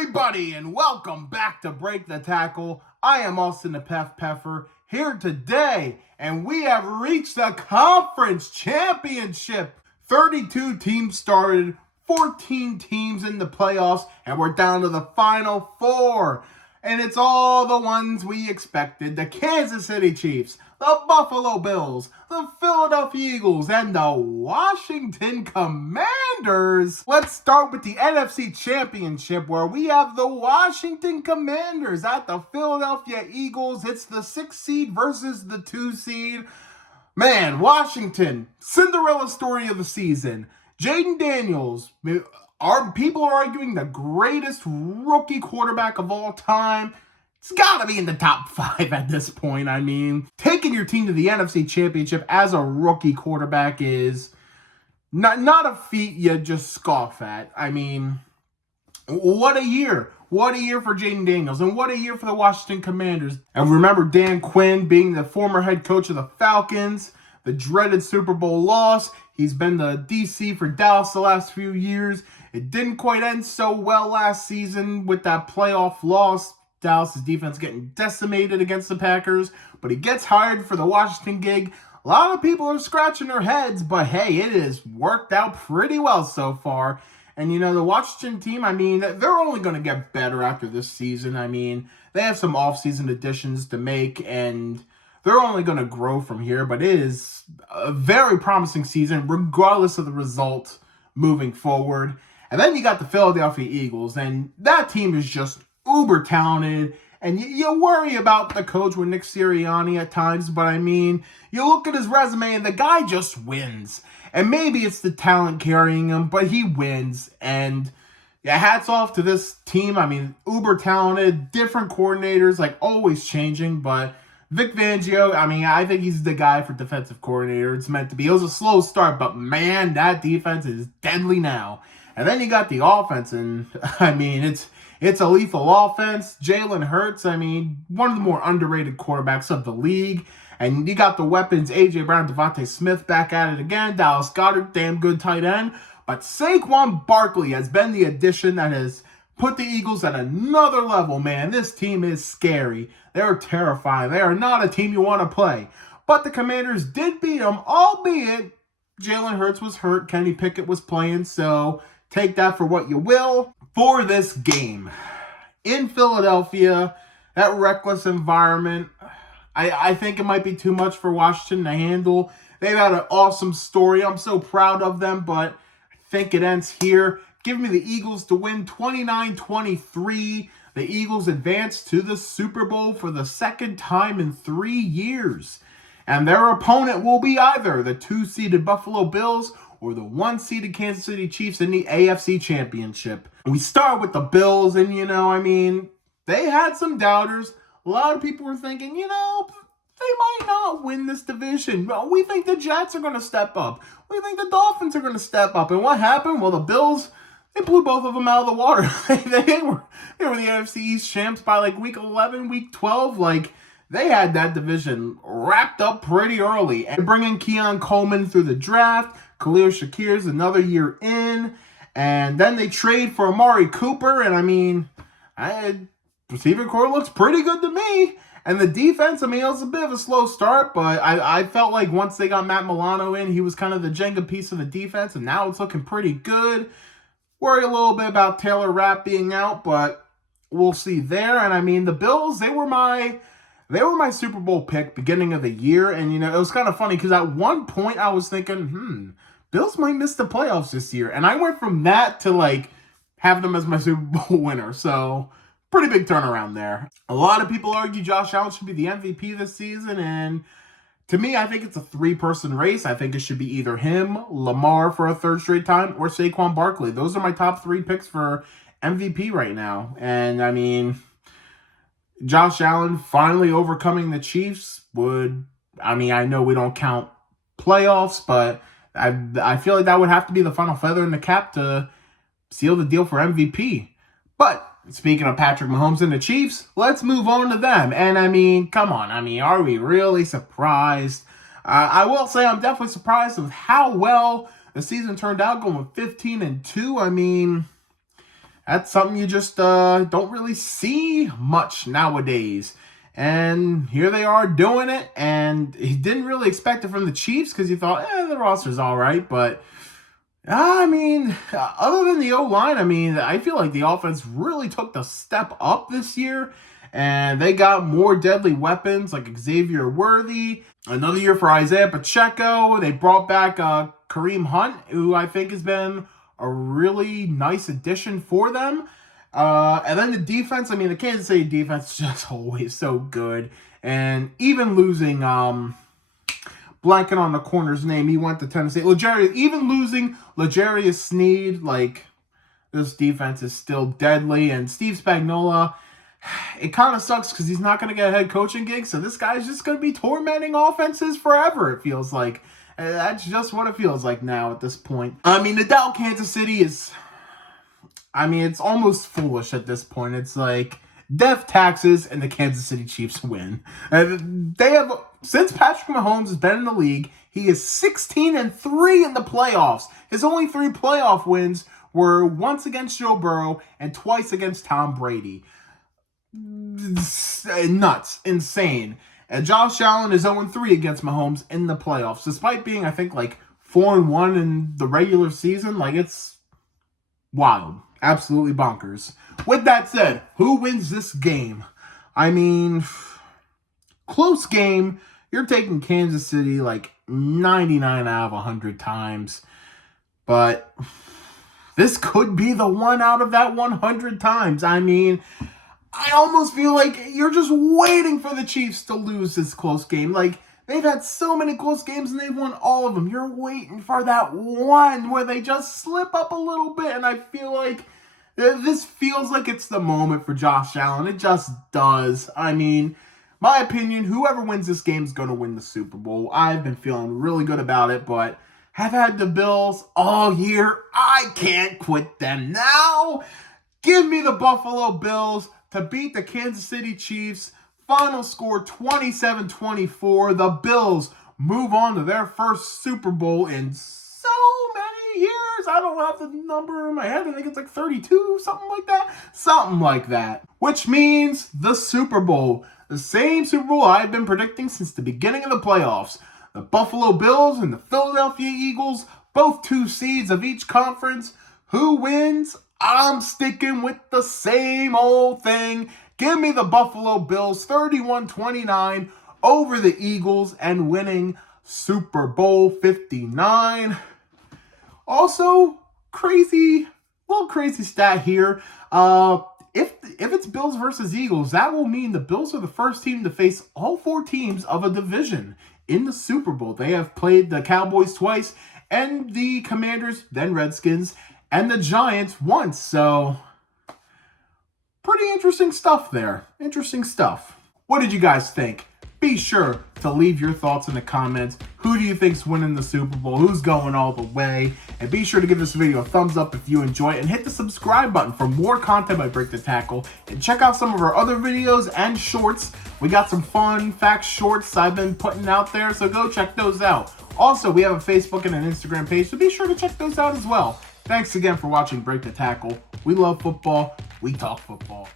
everybody, and welcome back to Break the Tackle. I am Austin the Peffer here today, and we have reached the conference championship. 32 teams started, 14 teams in the playoffs, and we're down to the final four. And it's all the ones we expected: the Kansas City Chiefs, the Buffalo Bills, the Philadelphia Eagles, and the Washington Commanders. Let's start with the NFC Championship, where we have the Washington Commanders at the Philadelphia Eagles. It's the 6 seed versus the 2 seed. Man, Washington, Cinderella story of the season. Jayden Daniels, people are arguing the greatest rookie quarterback of all time. It's got to be in the top 5 at this point. I mean, taking your team to the NFC Championship as a rookie quarterback is not a feat you just scoff at. I mean, what a year. What a year for Jayden Daniels, and what a year for the Washington Commanders. And remember Dan Quinn being the former head coach of the Falcons, the dreaded Super Bowl loss. He's been the DC for Dallas the last few years. It didn't quite end so well last season with that playoff loss. Dallas' defense getting decimated against the Packers, but he gets hired for the Washington gig. A lot of people are scratching their heads, but hey, it has worked out pretty well so far. And you know, the Washington team, I mean, they're only going to get better after this season. I mean, they have some offseason additions to make, and they're only going to grow from here, but it is a very promising season, regardless of the result moving forward. And then you got the Philadelphia Eagles, and that team is just uber talented. And you worry about the coach with Nick Sirianni at times, but I mean, you look at his resume and the guy just wins. And maybe it's the talent carrying him, but he wins. And yeah, hats off to this team. I mean, uber talented, different coordinators, like always changing, but Vic Fangio, I mean, I think he's the guy for defensive coordinator. It's meant to be. It was a slow start, but man, that defense is deadly now. And then you got the offense, and I mean, it's a lethal offense. Jalen Hurts, I mean, one of the more underrated quarterbacks of the league. And you got the weapons, A.J. Brown, Devontae Smith back at it again. Dallas Goedert, damn good tight end. But Saquon Barkley has been the addition that has put the Eagles at another level, man. This team is scary. They're terrifying. They are not a team you want to play. But the Commanders did beat them, albeit Jalen Hurts was hurt. Kenny Pickett was playing, so take that for what you will. For this game, in Philadelphia, that reckless environment, I think it might be too much for Washington to handle. They've had an awesome story. I'm so proud of them, but I think it ends here. Give me the Eagles to win 29-23. The Eagles advance to the Super Bowl for the second time in 3 years. And their opponent will be either the 2-seeded Buffalo Bills or the 1-seeded Kansas City Chiefs in the AFC Championship. We start with the Bills, and you know, I mean, they had some doubters. A lot of people were thinking, you know, they might not win this division. Well, we think the Jets are going to step up. We think the Dolphins are going to step up. And what happened? Well, the Bills, they blew both of them out of the water. they were the NFC East champs by like week 11, week 12. Like, they had that division wrapped up pretty early. And bringing Keon Coleman through the draft, Khalil Shakir's another year in. And then they trade for Amari Cooper. And I mean, receiver core looks pretty good to me. And the defense, I mean, it was a bit of a slow start, but I felt like once they got Matt Milano in, he was kind of the Jenga piece of the defense, and now it's looking pretty good. Worry a little bit about Taylor Rapp being out, but we'll see there. And I mean, the Bills, they were my Super Bowl pick beginning of the year, and you know, it was kind of funny because at one point I was thinking, Bills might miss the playoffs this year, and I went from that to like have them as my Super Bowl winner. So pretty big turnaround there. A lot of people argue Josh Allen should be the MVP this season, and to me, I think it's a 3-person race. I think it should be either him, Lamar for a third straight time, or Saquon Barkley. Those are my top 3 picks for MVP right now. And I mean, Josh Allen finally overcoming the Chiefs I know we don't count playoffs, but I feel like that would have to be the final feather in the cap to seal the deal for MVP. But speaking of Patrick Mahomes and the Chiefs, let's move on to them. And I mean, come on. I mean, are we really surprised? I will say I'm definitely surprised with how well the season turned out, going 15-2. I mean, That's something you just don't really see much nowadays. And here they are doing it, and he didn't really expect it from the Chiefs because he thought, the roster's all right. But, I mean, other than the O-line, I mean, I feel like the offense really took the step up this year, and they got more deadly weapons like Xavier Worthy. Another year for Isaiah Pacheco. They brought back Kareem Hunt, who I think has been a really nice addition for them. And then the defense, I mean, the Kansas City defense is just always so good. And even losing, blanking on the corner's name, he went to Tennessee. Even losing L'Jarius Sneed, like, this defense is still deadly. And Steve Spagnuolo, it kind of sucks because he's not going to get a head coaching gig. So this guy's just going to be tormenting offenses forever, it feels like. And that's just what it feels like now at this point. I mean, the Dow Kansas City is... I mean, it's almost foolish at this point. It's like death taxes and the Kansas City Chiefs win. They have, since Patrick Mahomes has been in the league, he is 16-3 in the playoffs. His only 3 playoff wins were once against Joe Burrow and twice against Tom Brady. Nuts. Insane. And Josh Allen is 0-3 against Mahomes in the playoffs, despite being, I think, like 4-1 in the regular season. Like, it's wild. Absolutely bonkers. With that said, who wins this game? I mean, close game. You're taking Kansas City like 99 out of 100 times. But this could be the one out of that 100 times. I mean, I almost feel like you're just waiting for the Chiefs to lose this close game. Like, they've had so many close games and they've won all of them. You're waiting for that one where they just slip up a little bit. And I feel like this feels like it's the moment for Josh Allen. It just does. I mean, my opinion, whoever wins this game is going to win the Super Bowl. I've been feeling really good about it, but have had the Bills all year. I can't quit them now. Give me the Buffalo Bills to beat the Kansas City Chiefs. Final score 27-24. The Bills move on to their first Super Bowl in so many years. I don't have the number in my head. I think it's like 32, something like that. Something like that. Which means the Super Bowl. The same Super Bowl I've been predicting since the beginning of the playoffs. The Buffalo Bills and the Philadelphia Eagles, both 2 seeds of each conference. Who wins? I'm sticking with the same old thing. Give me the Buffalo Bills 31-29 over the Eagles and winning Super Bowl 59. Also, little crazy stat here. If it's Bills versus Eagles, that will mean the Bills are the first team to face all 4 teams of a division in the Super Bowl. They have played the Cowboys twice and the Commanders, then Redskins, and the Giants once. So, pretty interesting stuff there. Interesting stuff. What did you guys think? Be sure to leave your thoughts in the comments. Who do you think's winning the Super Bowl? Who's going all the way? And be sure to give this video a thumbs up if you enjoy it. And hit the subscribe button for more content by Break the Tackle. And check out some of our other videos and shorts. We got some fun fact shorts I've been putting out there. So go check those out. Also, we have a Facebook and an Instagram page. So be sure to check those out as well. Thanks again for watching Break the Tackle. We love football. We talk football.